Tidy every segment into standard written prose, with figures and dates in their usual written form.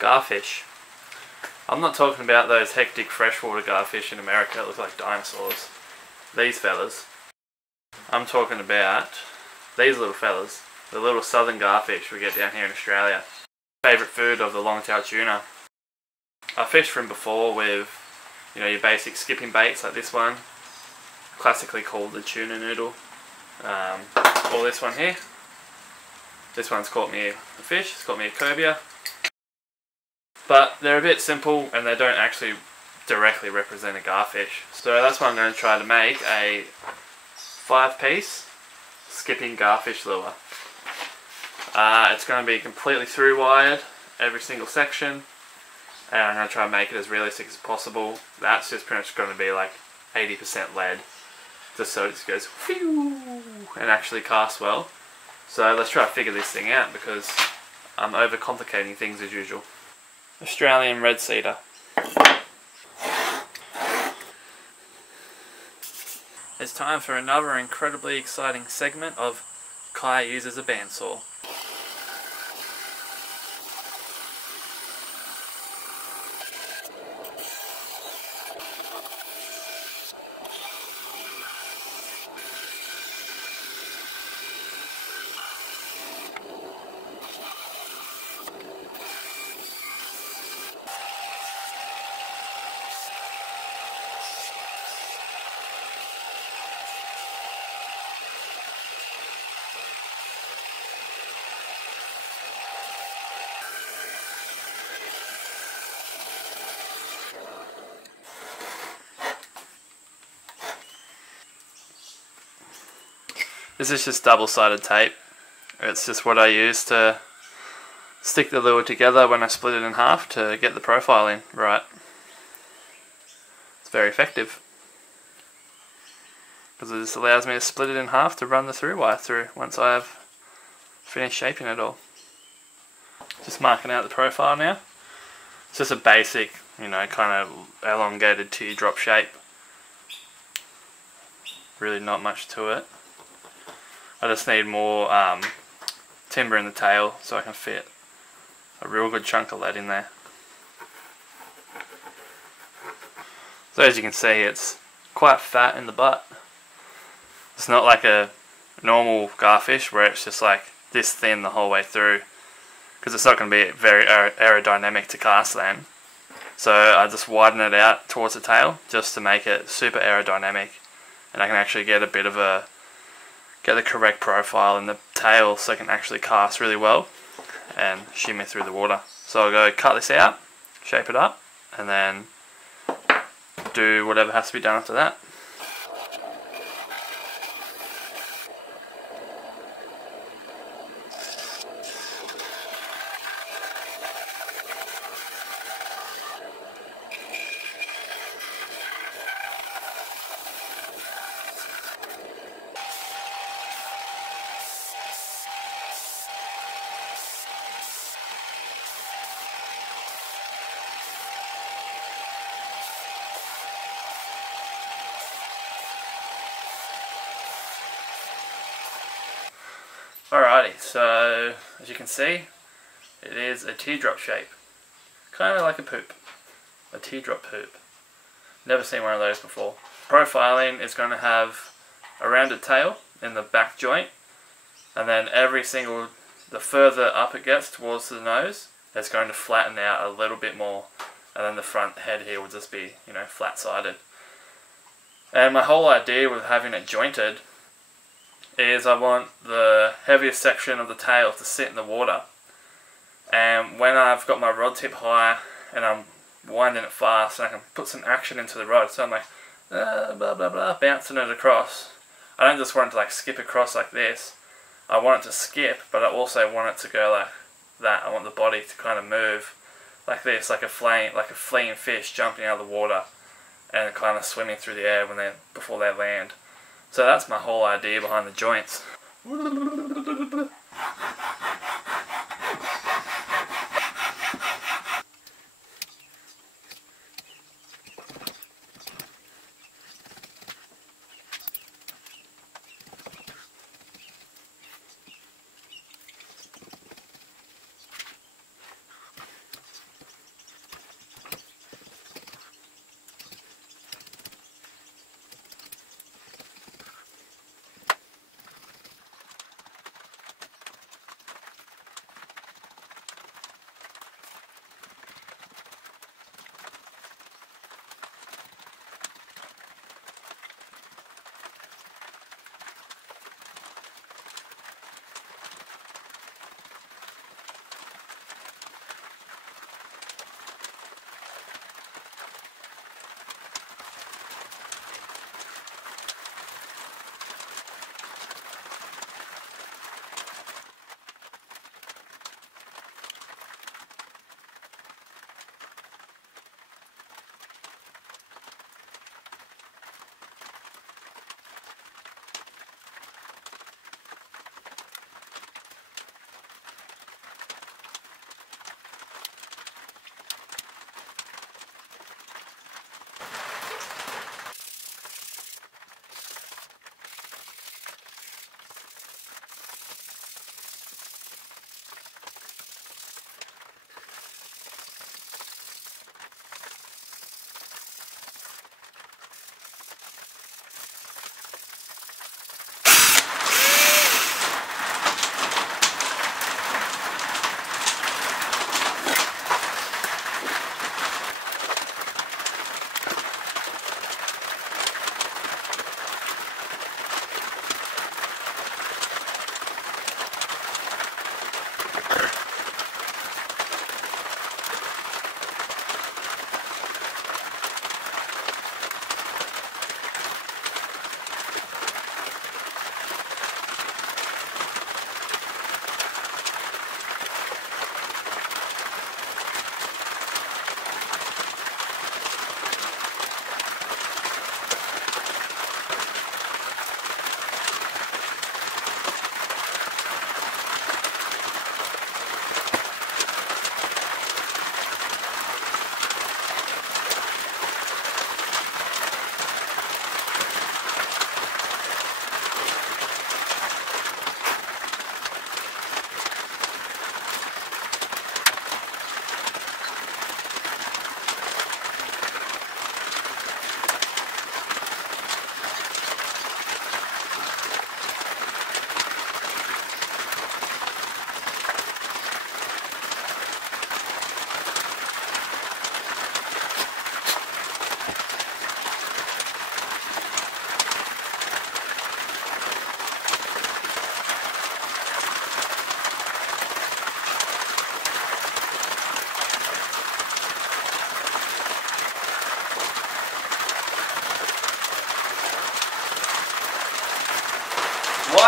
Garfish. I'm not talking about those hectic freshwater garfish in America that look like dinosaurs. These fellas. I'm talking about these little fellas. The little southern garfish we get down here in Australia. Favourite food of the long-tailed tuna. I fished from before with, you know, your basic skipping baits like this one. Classically called the tuna noodle. Or this one here. This one's caught me a fish, it's caught me a cobia. But they're a bit simple and they don't actually directly represent a garfish. So that's why I'm going to try to make a 5-piece skipping garfish lure. It's going to be completely through wired, every single section. And I'm going to try and make it as realistic as possible. That's just pretty much going to be like 80% lead. Just so it just goes whew, and actually casts well. So let's try to figure this thing out because I'm overcomplicating things as usual. Australian red cedar. It's time for another incredibly exciting segment of Kai uses a bandsaw. This is just double-sided tape. It's just what I use to stick the lure together when I split it in half to get the profile in right. It's very effective because it just allows me to split it in half to run the through wire through once I have finished shaping it all. Just marking out the profile now. It's just a basic, you know, kind of elongated teardrop shape. Really not much to it. I just need more timber in the tail so I can fit a real good chunk of lead in there. So as you can see, it's quite fat in the butt. It's not like a normal garfish where it's just like this thin the whole way through, because it's not going to be very aerodynamic to cast then. So I just widen it out towards the tail just to make it super aerodynamic, and I can actually get a bit of a the correct profile in the tail so I can actually cast really well and shimmy through the water. So I'll go cut this out, shape it up, and then do whatever has to be done after that. Alrighty, so as you can see, it is a teardrop shape. Kind of like a poop. A teardrop poop. Never seen one of those before. Profiling is going to have a rounded tail in the back joint, and then the further up it gets towards the nose, it's going to flatten out a little bit more, and then the front head here will just be, you know, flat-sided. And my whole idea with having it jointed is I want the heaviest section of the tail to sit in the water, and when I've got my rod tip high and I'm winding it fast and I can put some action into the rod, so I'm like blah blah blah, bouncing it across. I don't just want it to like skip across like this. I want it to skip, but I also want it to go like that. I want the body to kind of move like this, like a fleeing fish jumping out of the water and kind of swimming through the air before they land. So that's my whole idea behind the joints.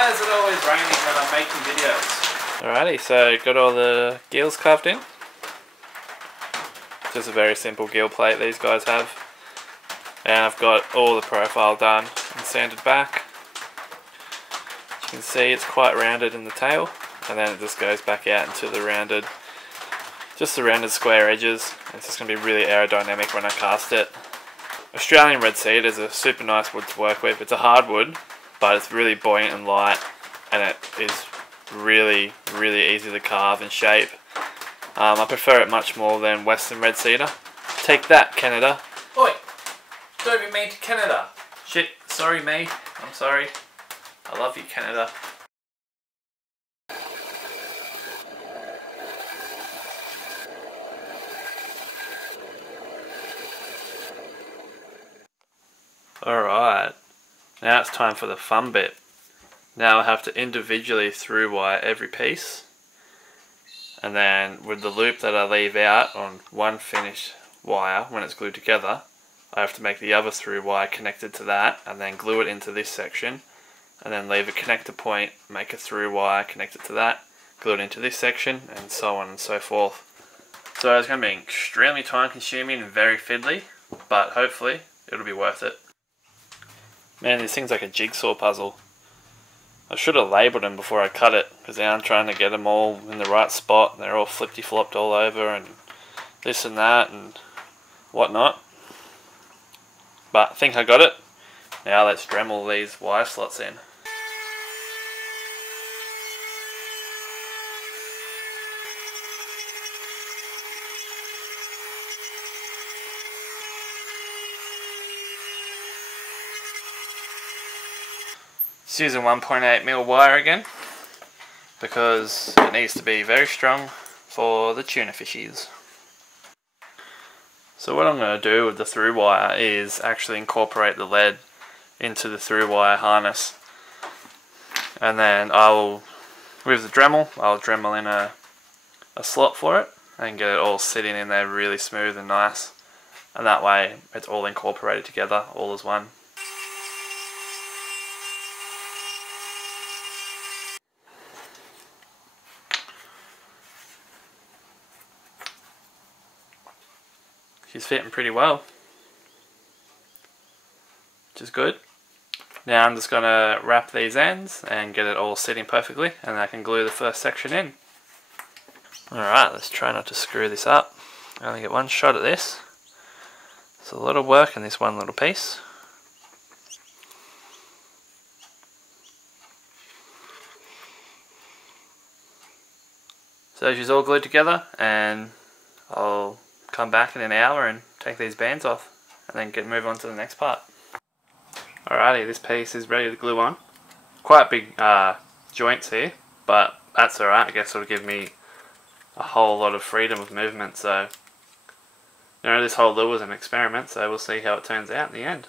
Why is it always raining when I'm making videos? Alrighty, so got all the gills carved in. Just a very simple gill plate these guys have. And I've got all the profile done and sanded back. As you can see, it's quite rounded in the tail, and then it just goes back out into the rounded, just the rounded square edges. It's just going to be really aerodynamic when I cast it. Australian red cedar is a super nice wood to work with. It's a hardwood, but it's really buoyant and light, and it is really, really easy to carve and shape. I prefer it much more than Western red cedar. Take that, Canada. Oi! Don't be mean to Canada. Shit, sorry mate. I'm sorry. I love you, Canada. Alright, now it's time for the fun bit. Now I have to individually through wire every piece, and then with the loop that I leave out on one finished wire when it's glued together, I have to make the other through wire connected to that and then glue it into this section, and then leave a connector point, make a through wire connected to that, glue it into this section, and so on and so forth. So it's going to be extremely time consuming and very fiddly, but hopefully it'll be worth it. Man, this thing's like a jigsaw puzzle. I should have labelled them before I cut it, because now I'm trying to get them all in the right spot, and they're all flippy-flopped all over, and this and that, and whatnot. But I think I got it. Now let's Dremel these wire slots in. Just using 1.8mm wire again, because it needs to be very strong for the tuna fishies. So what I'm going to do with the through wire is actually incorporate the lead into the through wire harness, and then with the Dremel, I'll Dremel in a slot for it and get it all sitting in there really smooth and nice, and that way it's all incorporated together all as one. She's fitting pretty well, which is good. Now I'm just going to wrap these ends and get it all sitting perfectly, and I can glue the first section in. Alright, let's try not to screw this up. I only get one shot at this. It's a lot of work in this one little piece. So she's all glued together, and I'll come back in an hour and take these bands off and then move on to the next part. Alrighty, this piece is ready to glue on. Quite big joints here, but that's alright. I guess it'll give me a whole lot of freedom of movement. So, you know, this whole lure was an experiment, so we'll see how it turns out in the end.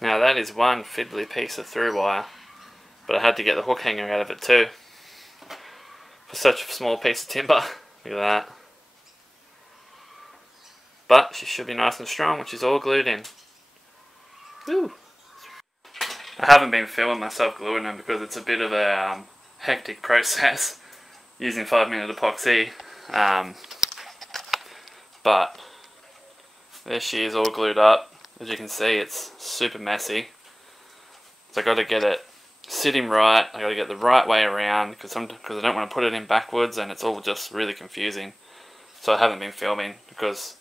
Now that is one fiddly piece of through wire, but I had to get the hook hanger out of it too. For such a small piece of timber, look at that. But she should be nice and strong, which is all glued in. Woo! I haven't been filming myself gluing them because it's a bit of a hectic process using 5-minute epoxy. But there she is, all glued up. As you can see, it's super messy. So I got to get it sitting right. I got to get the right way around because I don't want to put it in backwards, and it's all just really confusing. So I haven't been filming because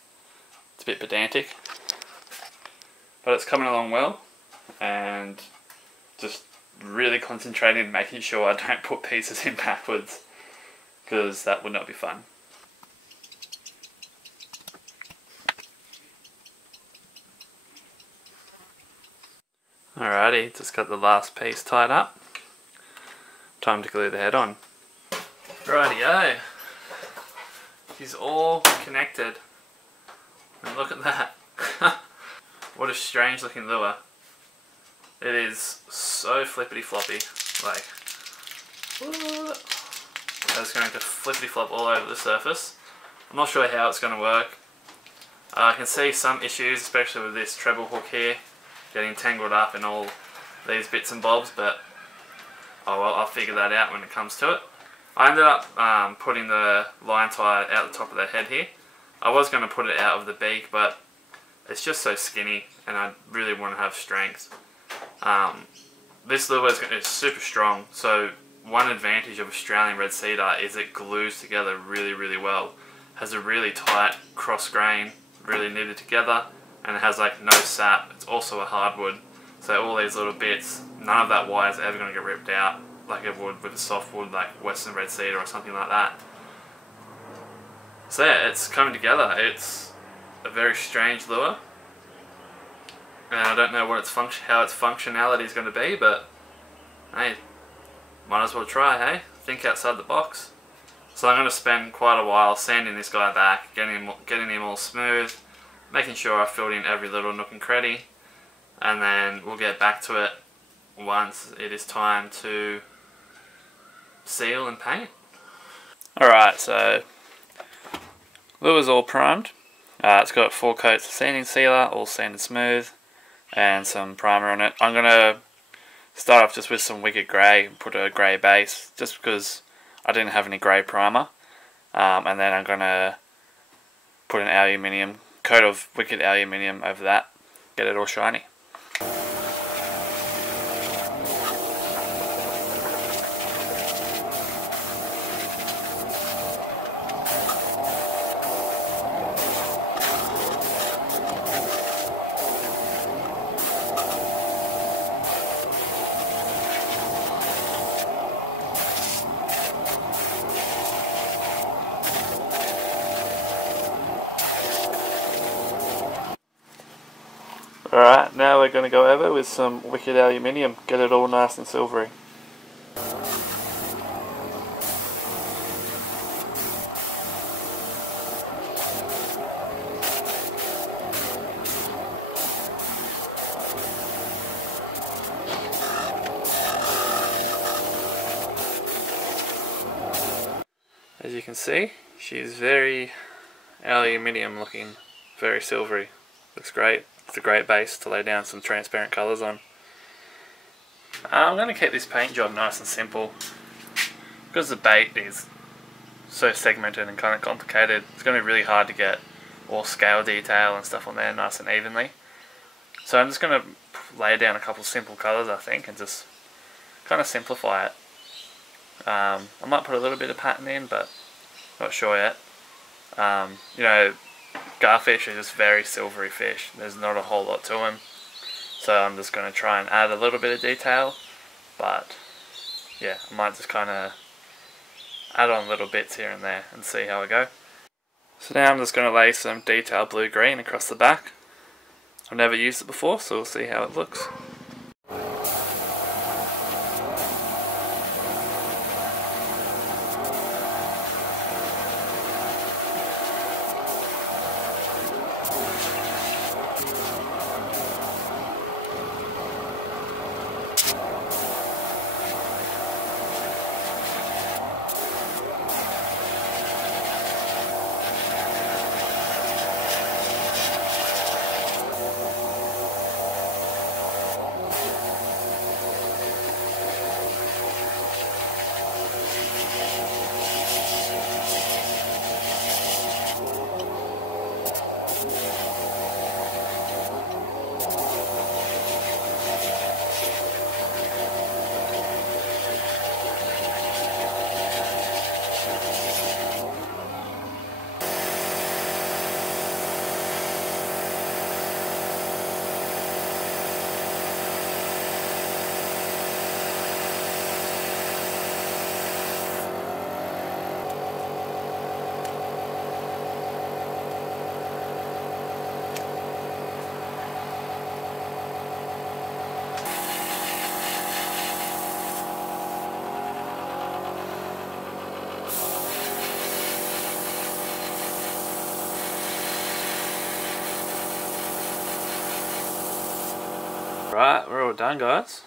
it's a bit pedantic. But it's coming along well, and just really concentrating, making sure I don't put pieces in backwards, because that would not be fun. Alrighty, just got the last piece tied up. Time to glue the head on. Rightio. She's all connected. And look at that. What a strange looking lure. It is so flippity floppy. Like, it's going to flippity flop all over the surface. I'm not sure how it's going to work. I can see some issues, especially with this treble hook here, getting tangled up in all these bits and bobs, but oh well, I'll figure that out when it comes to it. I ended up putting the line tie out the top of the head here. I was going to put it out of the beak, but it's just so skinny and I really want to have strength. This lure is super strong, so one advantage of Australian red cedar is it glues together really well. Has a really tight cross grain, really knitted together, and it has like no sap. It's also a hardwood, so all these little bits, none of that wire is ever going to get ripped out like it would with a softwood like Western red cedar or something like that. So yeah, it's coming together. It's a very strange lure, and I don't know what how its functionality is going to be, but hey, might as well try, hey? Think outside the box. So I'm going to spend quite a while sanding this guy back, getting him all smooth, making sure I filled in every little nook and cranny, and then we'll get back to it once it is time to seal and paint. Alright, so lure's all primed. It's got 4 coats of sanding sealer, all sanded smooth, and some primer on it. I'm going to start off just with some Wicked Grey, put a grey base, just because I didn't have any grey primer, and then I'm going to put an aluminium coat of Wicked aluminium over that, get it all shiny. Alright, now we're going to go over with some Wicked aluminium, get it all nice and silvery. As you can see, she's very aluminium looking, very silvery. Looks great. It's a great base to lay down some transparent colours on. I'm going to keep this paint job nice and simple. Because the bait is so segmented and kind of complicated, it's going to be really hard to get all scale detail and stuff on there nice and evenly. So I'm just going to lay down a couple simple colours, I think, and just kind of simplify it. I might put a little bit of pattern in, but not sure yet. You know, Garfish are just very silvery fish. There's not a whole lot to them, so I'm just going to try and add a little bit of detail, but yeah, I might just kind of add on little bits here and there and see how I go. So now I'm just going to lay some detailed blue-green across the back. I've never used it before, so we'll see how it looks. Alright, we're all done, guys.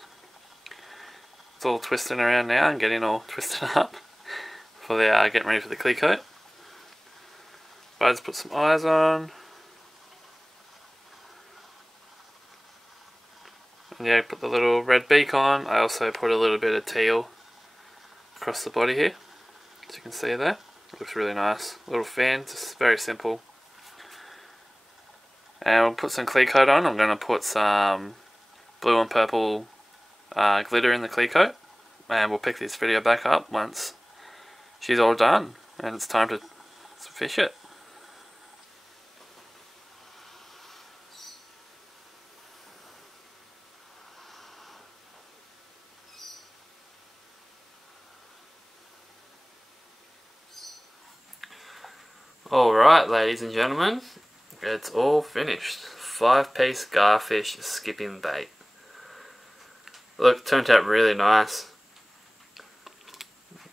It's all twisting around now and getting all twisted up for the getting ready for the clear coat. I just put some eyes on. And yeah, put the little red beak on. I also put a little bit of teal across the body here, as you can see there. It looks really nice. Little fan, just very simple. And we'll put some clear coat on. I'm going to put some blue and purple glitter in the clear coat. And we'll pick this video back up once she's all done. And it's time to fish it. Alright, ladies and gentlemen, it's all finished. 5-piece garfish skipping bait. Look, it turned out really nice.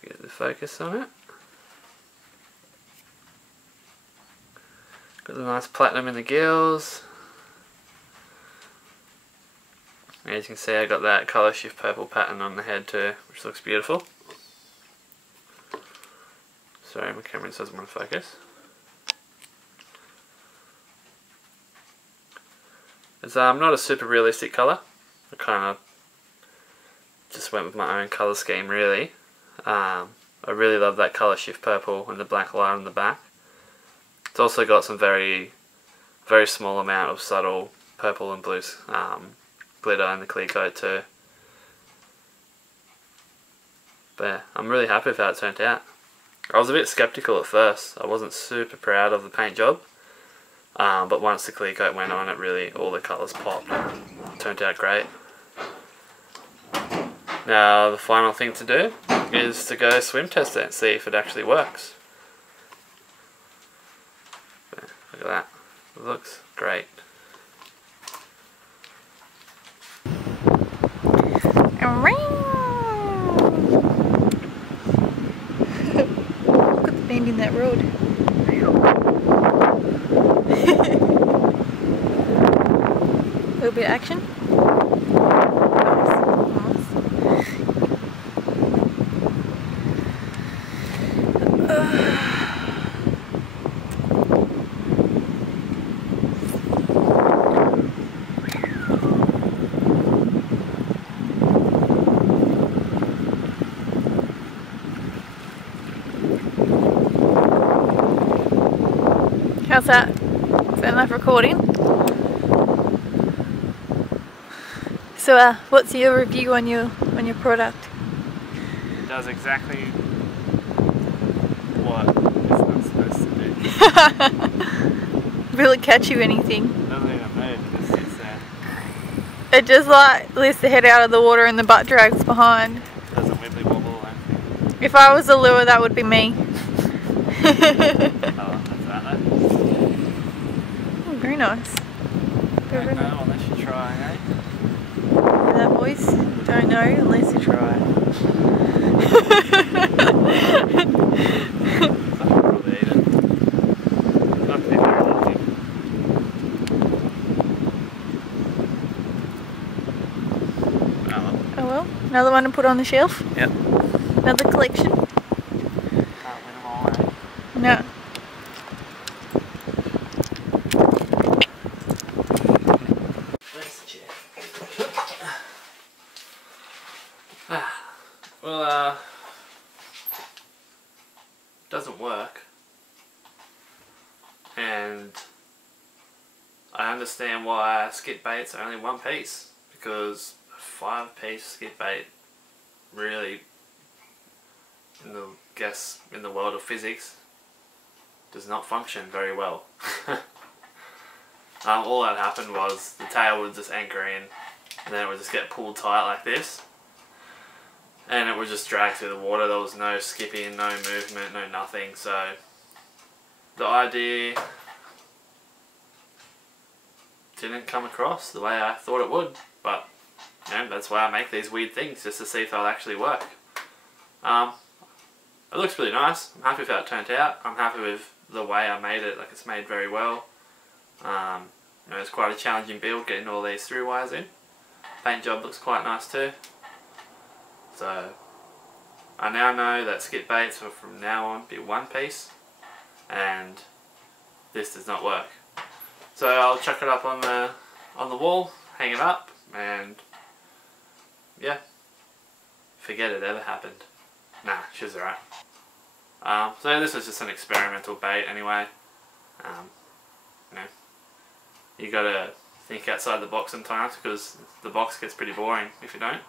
Get the focus on it. Got the nice platinum in the gills. As you can see, I got that colour shift purple pattern on the head too, which looks beautiful. Sorry, my camera doesn't want to focus. It's not a super realistic colour. I kind of just went with my own colour scheme really. I really love that colour shift purple and the black line on the back. It's also got some very small amount of subtle purple and blue glitter in the clear coat too. But yeah, I'm really happy with how it turned out. I was a bit sceptical at first. I wasn't super proud of the paint job. But once the clear coat went on, it really, all the colours popped. It turned out great. Now the final thing to do is to go swim test it and see if it actually works. Look at that. It looks great. Look at the bend in that road. A little bit of action. How's that? Is that enough recording? So what's your review on your product? It does exactly what it's not supposed to do. Will it catch you anything? It doesn't even move, it just sits there. It just like lifts the head out of the water and the butt drags behind. It doesn't wibbly wobble or anything. If I was a lure, that would be me. Oh, that's that though. Very nice. Don't know unless you try, eh? Hear that, boys? Don't know unless you try. Probably eat it. It's not going to be very lucky. Oh well, another one to put on the shelf. Yep. Another collection. Can't win them all, eh? No. Well, doesn't work, and I understand why skip baits are only 1 piece, because a 5-piece skip bait really, in the world of physics, does not function very well. All that happened was the tail would just anchor in, and then it would just get pulled tight like this. And it would just drag through the water. There was no skipping, no movement, no nothing. So the idea didn't come across the way I thought it would. But you know, that's why I make these weird things, just to see if they'll actually work. It looks really nice. I'm happy with how it turned out. I'm happy with the way I made it. Like, it's made very well. You know, it's quite a challenging build getting all these through wires in. Paint job looks quite nice too. So I now know that skip baits will from now on be one piece, and this does not work. So I'll chuck it up on the wall, hang it up, and yeah, forget it ever happened. Nah, she's alright. So this is just an experimental bait anyway. You know, you gotta think outside the box sometimes, because the box gets pretty boring if you don't.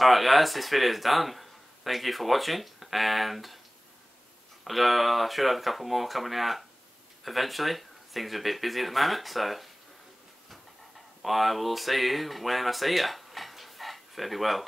Alright guys, this video is done. Thank you for watching, and I should have a couple more coming out eventually. Things are a bit busy at the moment, so I will see you when I see you. Fare thee well.